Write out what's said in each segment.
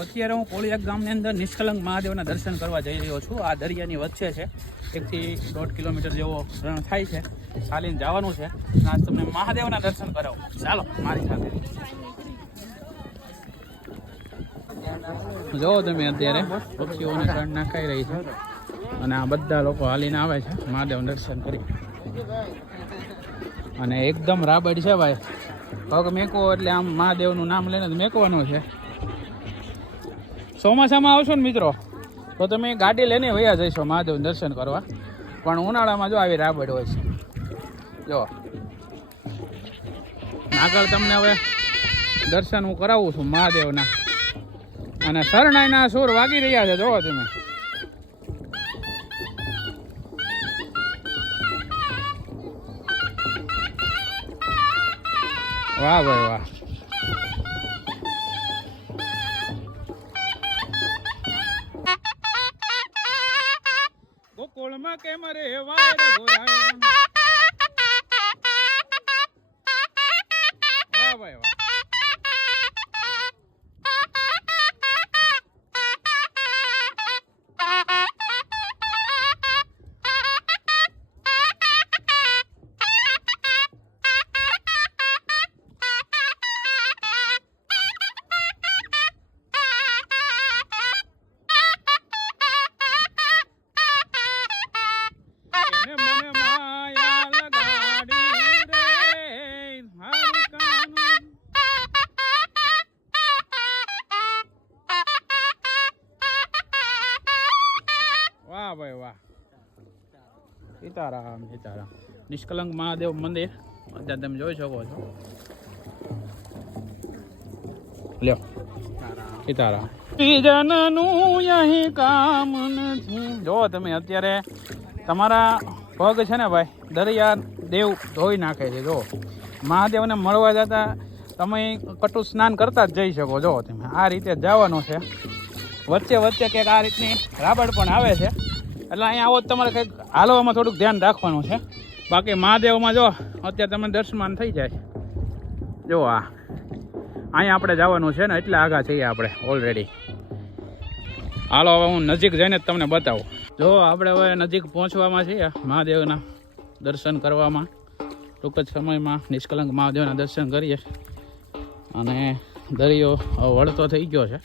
અત્યારે હું કોળિયાક ગામની અંદર નિષ્કલંક મહાદેવના દર્શન કરવા જઈ રહ્યો છું. આ દરિયાની વચ્ચે છે. એકથી દોઢ કિલોમીટર જેવો રણ થાય છે. ચાલીને જવાનું છે. આજ તમને મહાદેવના દર્શન કરાવું. ચાલો, મારી સાથે. જો તમે અત્યારે પક્ષીઓને શરણ નાખાઈ રહી છે. અને આ બધા લોકો હાલીને આવે છે. મહાદેવ દર્શન કરી. અને એકદમ રાબડ છે ભાઈ. પગ મેકવો એટલે આમ મહાદેવનું નામ લઈને જ મેકવાનું છે. ચોમાસામાં આવશો ને મિત્રો, તો તમે ગાડી લઈને વયા જઈશો મહાદેવ દર્શન કરવા. પણ ઉનાળામાં જો આવી રાબડ હોય છે. જો. આગળ તમને હવે દર્શન હું કરાવું છું મહાદેવના. અને શરણાઈના સૂર વાગી રહ્યા છે, જોવો તમે. વાહ ભાઈ વાહ. ગોકુળમાં કેમ રે વાય રઘુરાય સીતારામ સીતારામ નિષ્કલંક મહાદેવ મંદિર. અત્યારે તમે જોઈ શકો છો. લ્યો. સીતારામ જનનું અહીં કામ નથી. જો તમે અત્યારે તમારા પગ છે ને ભાઈ, દરિયા દેવ ધોઈ નાખે છે, જો. મહાદેવને મળવા જતા તમે કટુ સ્નાન કરતા જ જઈ શકો, જો તમે. આ રીતે જવાનું છે. વચ્ચે વચ્ચે કંઈક આ રીતની રાબડ પણ આવે છે. એટલે અહીંયા આવો તમારે કંઈક હાલવામાં થોડુંક ધ્યાન રાખવાનું છે. બાકી મહાદેવમાં જો, અત્યારે તમને દર્શમાન થઈ જાય. જો આ, અહીંયા આપણે જવાનું છે ને, એટલે આગા છીએ આપણે ઓલરેડી હાલો, હવે હું નજીક જઈને જ તમને બતાવું. જો, આપણે હવે નજીક પહોંચવામાં છીએ, મહાદેવના દર્શન કરવામાં. ટૂંક જ સમયમાં નિષ્કલંક મહાદેવના દર્શન કરીએ. અને દરિયો વળતો થઈ ગયો છે.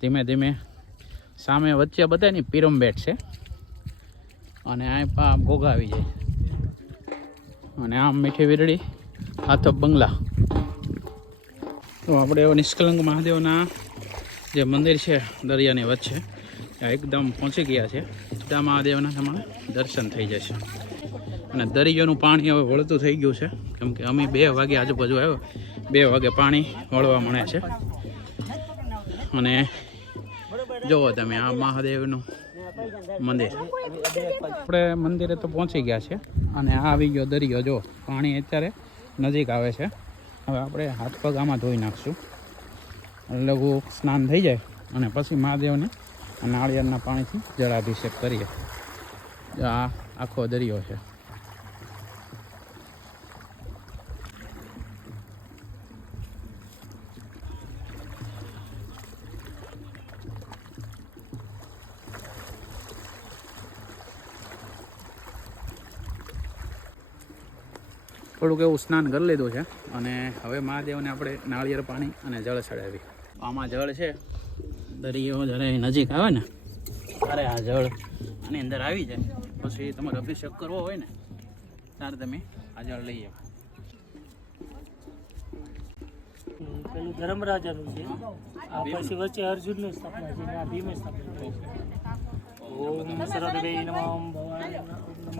ધીમે ધીમે સામે વચ્ચે બધાની પિરમબેટ છે. અને આ પા ઘોઘા આવી જાય. અને આમ મીઠી વીરડી, હાથો બંગલા. તો આપણે એવો નિષ્કલંક મહાદેવના જે મંદિર છે, દરિયાની વચ્ચે, ત્યાં એકદમ પહોંચી ગયા છે. ત્યાં મહાદેવના તમારે દર્શન થઈ જશે અને દરિયાનું પાણી હવે વળતું થઈ ગયું છે. કેમ કે અમે બે વાગે આજુબાજુ આવ્યો. બે વાગે પાણી વળવા મળે છે. અને જુઓ તમે આ મહાદેવનું મંદિર. આપણે મંદિરે તો પહોંચી ગયા છે અને આ આવી ગયો દરિયો, જો, પાણી અત્યારે નજીક આવે છે. હવે આપણે હાથ પગ આમાં ધોઈ નાખશું. લઘુ સ્નાન થઈ જાય અને પછી મહાદેવને નાળિયેરના પાણીથી જળાભિષેક કરીએ. આ આખો દરિયો છે. થોડુંક એવું સ્નાન કરી લીધું છે. અને હવે મહાદેવને આપણે નાળિયેર પાણી અને જળ ચડાવી. આમાં જળ છે. દરિયો જ્યારે નજીક આવે ને ત્યારે આ જળ આની અંદર આવી જાય. પછી તમારે અભિષેક કરવો હોય ને ત્યારે તમે આ જળ લઈ આવો. પેલું ધર્મરાજાનું છે. આ પછી વચ્ચે અર્જુનની સ્થાપના છે. આ ભીમે સ્થાપના છે. ઓમ સરદવે નમઃ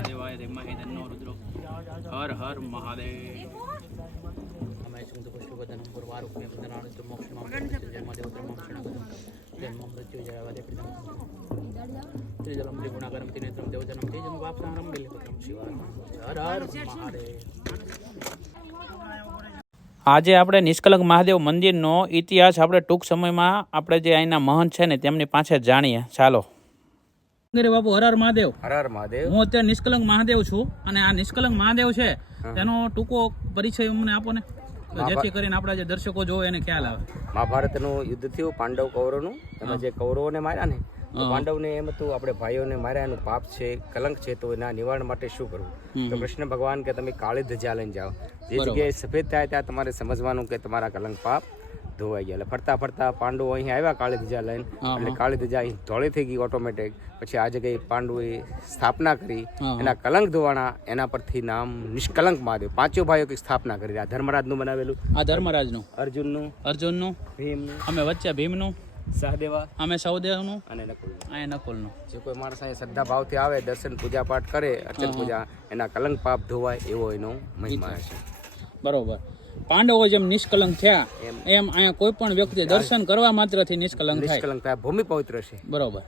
મહાદેવાય રેમાય ધન્નો રુદ્રો. મહાદેવ. અમે પુષ્પવદન ત્રિજલમ દેવજનમ શિવાય હર હર મહાદેવ. આજે આપણે નિષ્કલંક મહાદેવ મંદિરનો ઇતિહાસ આપણે ટૂંક સમયમાં આપણે જે અહીંના મહંત છે ને તેમની પાસે જાણીએ. ચાલો. બાપુ હર હર મહાદેવ. હર હર મહાદેવ. હું અત્યારે નિષ્કલંક મહાદેવ છું અને આ નિષ્કલંક મહાદેવ છે તેનો ટૂંકો પરિચય અમને આપો ને. જેથી કરીને આપણા જે દર્શકો જોવે એને ખ્યાલ આવે. મહાભારતનું યુદ્ધ થયું પાંડવ કૌરવનું. એમાં જે કૌરવોને માર્યા ને પાંડવને એમ હતું આપણે ભાઈઓને માર્યા એનું પાપ છે કલંક છે તો એના નિવારણ માટે શું કરવું? તો કૃષ્ણ ભગવાન કે તમે કાળી ધજા લઈને જાઓ. જે જગ્યાએ સફેદ થાય ત્યાં તમારે સમજવાનું કે તમારા કલંક પાપ ધોવાઈ ગયા. એટલે ફરતા ફરતા પાંડુ અહીં આવ્યા કાળી ધજા લઈને. એટલે કાળી ધજા અહીં ધોળી થઈ ગઈ ઓટોમેટિક પછી આ જગ્યાએ પાંડુએ સ્થાપના કરી. એના કલંક ધોવાણા એના પરથી નામ નિષ્કલંક મહાદેવ. પાંચો ભાઈઓ કઈ સ્થાપના કરી આ ધર્મરાજનું બનાવેલું. આ ધર્મરાજનું? અર્જુનનું અર્જુનનું? ભીમનું. અમે વચ્ચે ભીમનું? સહદેવા અમે સહદેવનું અને નકુલનું. અહીંયા નકુલનું. જે કોઈ માણસ અહીંયા શ્રદ્ધા ભાવથી આવે દર્શન પૂજા પાઠ કરે અર્ચન પૂજા એના કલંક પાપ ધોવાય એવો એનો મહિમા છે. બરોબર. પાંડવો જેમ નિષ્કલંક થયા એમ. અહીંયા કોઈ પણ વ્યક્તિ દર્શન કરવા માત્રથી નિષ્કલંક થાય. નિષ્કલંક થાય. ભૂમિ પવિત્ર છે. બરોબર.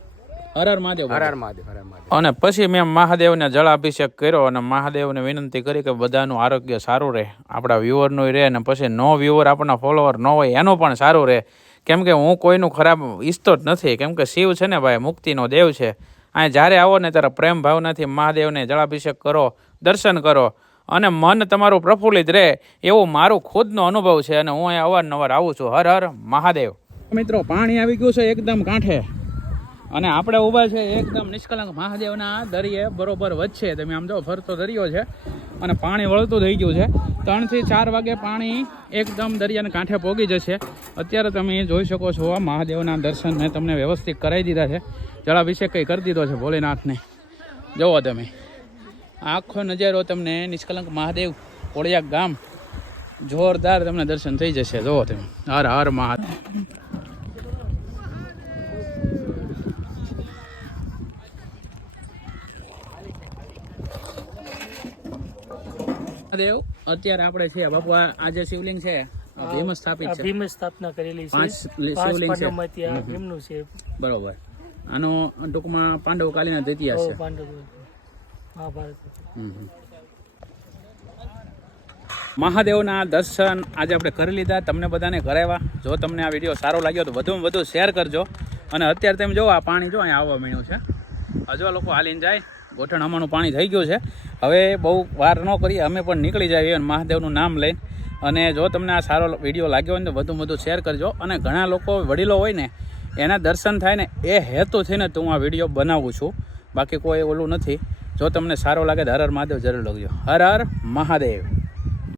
મહાદેવ મહાદેવ મહાદેવ. અને પછી મેં મહાદેવને જળાભિષેક કર્યો અને મહાદેવને વિનંતી કરી કે બધાનું આરોગ્ય સારું રહે આપણા વ્યુઅરનું રહે અને પછી નો વ્યુઅર આપણા ફોલોવર ન હોય એનું પણ સારું રહે. કેમ કે હું કોઈનું ખરાબ ઈચ્છતો જ નથી. કેમ કે શિવ છે ને ભાઈ મુક્તિનો દેવ છે. અહીં જ્યારે આવો ને ત્યારે પ્રેમ ભાવનાથી મહાદેવને જળાભિષેક કરો દર્શન કરો. અને મન તમારું પ્રફુલ્લિત રહે એવું મારું ખુદનો અનુભવ છે અને હું અહીંયા અવારનવાર આવું છું. હર હર મહાદેવ. મિત્રો, પાણી આવી ગયું છે એકદમ કાંઠે. અને આપણે ઊભા છે એકદમ નિષ્કલંક મહાદેવના દરિયે, બરોબર વચ્ચે. તમે આમ જો, ફરતો દરિયો છે અને પાણી વળતું થઈ ગયું છે. ત્રણથી ચાર વાગે પાણી એકદમ દરિયાને કાંઠે પોગી જશે. અત્યારે તમે જોઈ શકો છો આ મહાદેવના દર્શન મેં તમને વ્યવસ્થિત કરાવી દીધા છે. જળાભિષેક કંઈ કરી દીધો છે ભોલેનાથને. જુઓ તમે. આખો નજારો તમને નિષ્કલંક મહાદેવ કોળિયા ગામ જોરદાર તમને દર્શન થઈ જશે. જુઓ તમે. હર હર મહાદેવ. મહાદેવ અત્યારે આપણે છે બાપુ આ જે શિવલિંગ છે ભીમ સ્થાપિત છે. ભીમ સ્થાપના કરેલી છે. પાંચ શિવલિંગ છે. ભીમનું છે. બરોબર. આનો ટૂંકમાં પાંડવ કાલીના દ્વિતીય છે. મહાદેવના દર્શન આજે આપણે કરી લીધા. તમને બધાને કરાવ્યા જો તમને આ વીડિયો સારો લાગ્યો તો વધુમાં વધુ શેર કરજો. અને અત્યારે તમે જો આ પાણી જો અહીંયા આવવા મળ્યું છે. હજુ લોકો હાલીને જાય. ગોઠણ અમાનું પાણી થઈ ગયું છે. હવે બહુ વાર ન કરીએ, અમે પણ નીકળી જઈએ અને મહાદેવનું નામ લઈને અને જો તમને આ સારો વીડિયો લાગ્યો હોય તો વધુમાં વધુ શેર કરજો. અને ઘણા લોકો વડીલો હોય ને, એના દર્શન થાય ને એ હેતુથી ને તો હું આ વીડિયો બનાવું છું. બાકી કોઈ ઓલું નથી. જો તમને સારો લાગે તો હર હર મહાદેવ જરૂર લખજો. હર હર મહાદેવ.